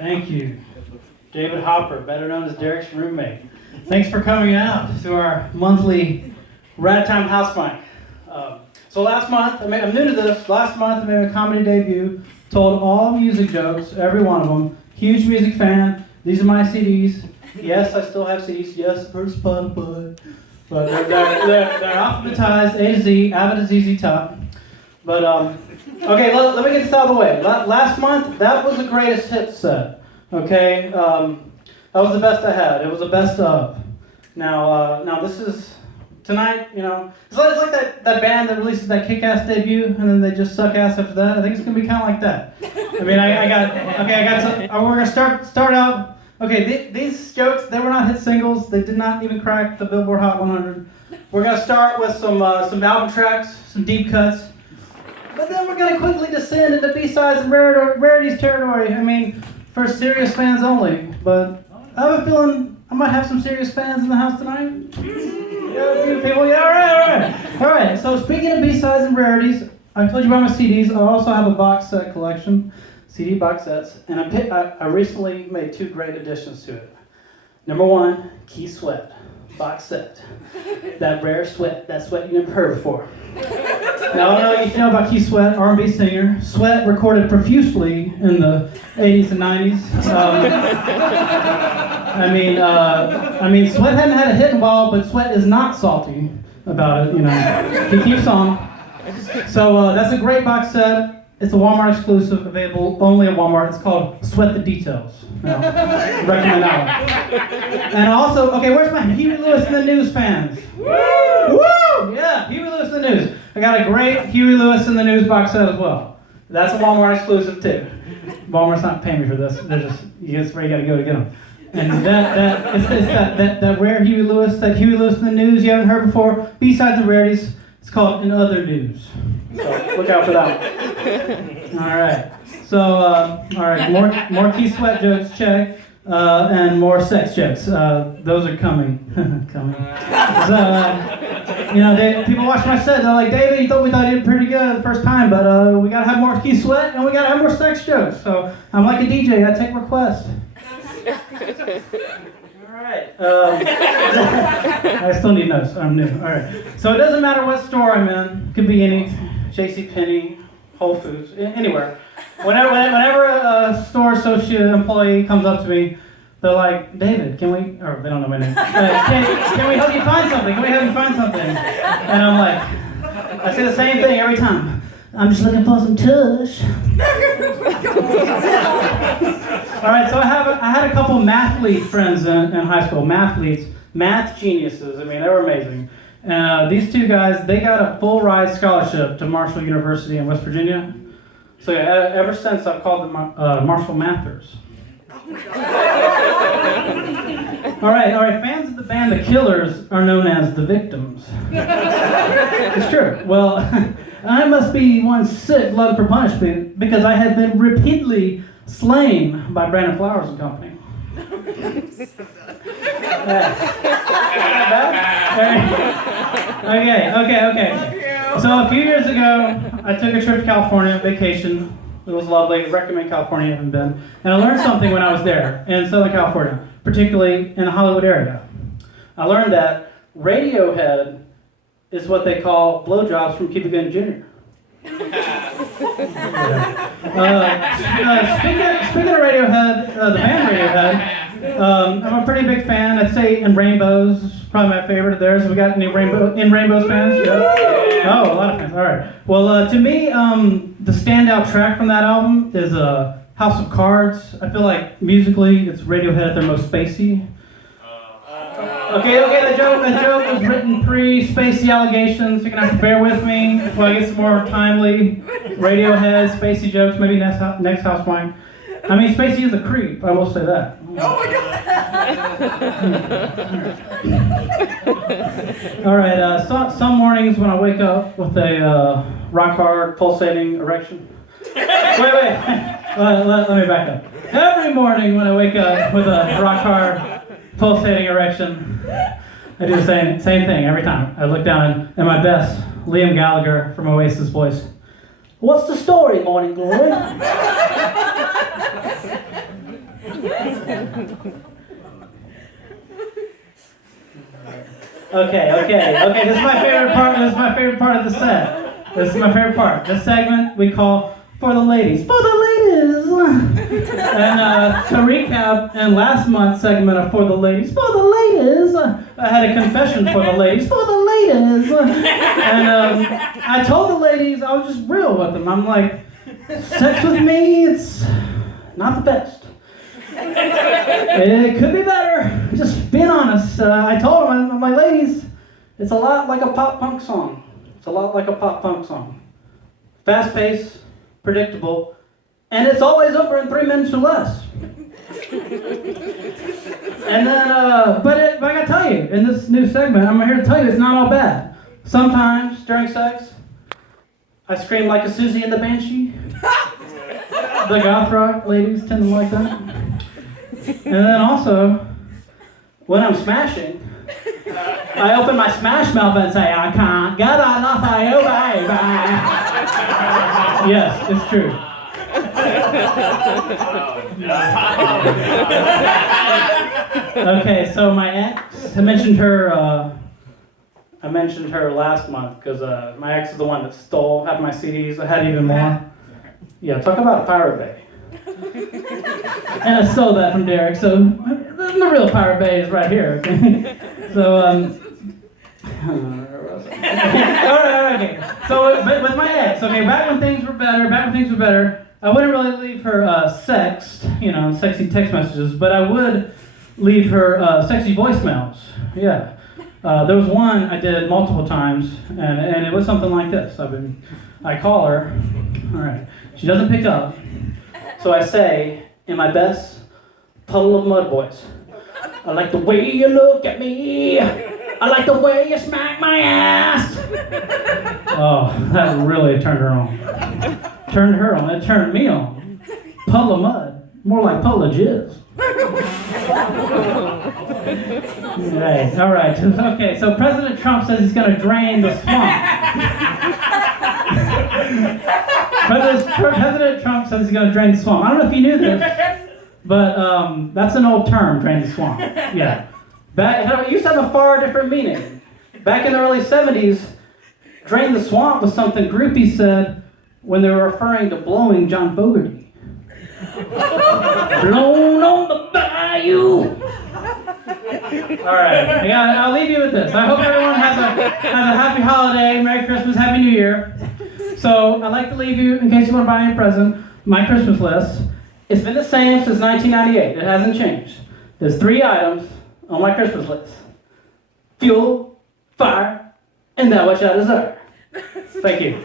Thank you. David Hopper, better known as Derek's roommate. Thanks for coming out to our monthly Rad Time House Mic. So last month, I'm new to this. Last month I made a comedy debut, told all music jokes, every one of them. Huge music fan. These are my CDs. Yes, I still have CDs. Yes, for Spotify. But they're alphabetized A to Z, Abbott to ZZ Top. But, okay, let me get this out of the way. Last month, that was the greatest hit set. Okay, that was the best I had. It was the best of. Now this is, tonight, you know, it's like that band that releases that kick-ass debut, and then they just suck ass after that. I think it's going to be kind of like that. I mean, we're going to start out. Okay, these jokes, they were not hit singles. They did not even crack the Billboard Hot 100. We're going to start with some album tracks, some deep cuts. But then we're going to quickly descend into B-sides and rarities territory. I mean, for serious fans only. But I have a feeling I might have some serious fans in the house tonight. Yeah, a few people. Yeah, all right. So speaking of B-sides and rarities, I told you about my CDs. I also have a box set collection. CD box sets, and I recently made two great additions to it. Number one, Key Sweat box set. That rare sweat, that sweat you never heard before. Now I don't know if you know about Key Sweat, R&B singer. Sweat recorded profusely in the 80s and 90s. I mean, Sweat hadn't had a hit in a while, but Sweat is not salty about it. You know, he keeps on. So that's a great box set. It's a Walmart exclusive, available only at Walmart. It's called Sweat the Details. Recommend that one. And also, okay, where's my Huey Lewis and the News fans? Woo! Woo! Yeah, Huey Lewis and the News. I got a great Huey Lewis and the News box set as well. That's a Walmart exclusive too. Walmart's not paying me for this. They're just, you gotta go to get them. And that rare Huey Lewis, that Huey Lewis and the News you haven't heard before, B-sides and rarities. It's called In Other News. So look out for that one. All right. So, all right, more Key Sweat jokes, check. And more sex jokes. Those are coming. So, you know, people watch my set. They're like, David, we thought you did pretty good the first time, but we got to have more Key Sweat and we got to have more sex jokes. So I'm like a DJ. I take requests. Alright, I still need notes, I'm new. Alright, so it doesn't matter what store I'm in, could be any, JCPenney, Whole Foods, anywhere. Whenever a store associate employee comes up to me, they're like, David, can we, or they don't know my name, can we help you find something? Can we help you find something? And I'm like, I say the same thing every time. I'm just looking for some tush. All right, so I had a couple mathlete friends in high school, mathletes, math geniuses. I mean, they were amazing. And these two guys, they got a full ride scholarship to Marshall University in West Virginia. So yeah, ever since I've called them Marshall Mathers. All right, fans of the band The Killers are known as the Victims. It's true. Well, I must be one sick blood for punishment because I have been repeatedly slain by Brandon Flowers and Company. Okay. So a few years ago, I took a trip to California on vacation. It was lovely. Recommend California, I haven't been. And I learned something when I was there in Southern California, particularly in the Hollywood area. I learned that Radiohead is what they call blowjobs from Cuba Gooding Jr. Speaking of Radiohead, the band Radiohead, I'm a pretty big fan. I'd say In Rainbows, probably my favorite of theirs. We got any In Rainbows fans? Yeah. Oh, a lot of fans. All right. Well, to me, the standout track from that album is House of Cards. I feel like musically, it's Radiohead at their most spacey. Okay, the joke was written pre-Spacey allegations. You're gonna have to bear with me while I get some more timely Radiohead, Spacey jokes, maybe next house mic. I mean, Spacey is a creep, I will say that. Oh my God! All right, some mornings when I wake up with a rock-hard, pulsating erection. Wait, let me back up. Every morning when I wake up with a rock-hard, pulsating erection, I do the same thing every time. I look down in my best Liam Gallagher from Oasis voice. What's the story, Morning Glory? Okay. This is my favorite part. This is my favorite part of the set. This is my favorite part. This segment we call For the Ladies. For the Ladies! And to recap, in last month's segment of For the Ladies, For the Ladies, I had a confession for the ladies. For the ladies! And I told the ladies, I was just real with them. I'm like, sex with me, it's not the best. It could be better. Just being honest. I told them, I'm like, ladies, it's a lot like a pop punk song. It's a lot like a pop punk song. Fast paced, predictable, and it's always over in 3 minutes or less. And then, but I gotta tell you, in this new segment, I'm here to tell you it's not all bad. Sometimes during sex, I scream like a Susie and the Banshee. The goth rock ladies tend to like that. And then also, when I'm smashing, I open my smash mouth and say, I can't get enough of you, baby. Yes, it's true. Okay, so my ex, I mentioned her last month because my ex is the one that stole half my CDs. I had even more. Yeah, talk about Pirate Bay. And I stole that from Derek, so the real Pirate Bay is right here. Okay? So, okay. So, but with my ex, okay, back when things were better, I wouldn't really leave her sexy text messages, but I would leave her sexy voicemails. Yeah. There was one I did multiple times, and it was something like this. I call her, all right, she doesn't pick up, so I say, in my best puddle of mud voice, I like the way you look at me, I like the way you smack my ass. Oh, that really turned her on. Turned her on, it turned me on. Puddle of mud, more like puddle of jizz. Right, all right, okay, so President Trump says he's going to drain the swamp. President Trump says he's going to drain the swamp. I don't know if you knew this, but that's an old term, drain the swamp. Yeah. It used to have a far different meaning. Back in the early 70s, drain the swamp was something groupies said when they were referring to blowing John Fogerty. Blown on the bayou. All right, I'll leave you with this. I hope everyone has a happy holiday, Merry Christmas, Happy New Year. So I'd like to leave you, in case you want to buy me a present, my Christmas list. It's been the same since 1998. It hasn't changed. There's 3 items on my Christmas list: fuel, fire, and that which I desire. Thank you.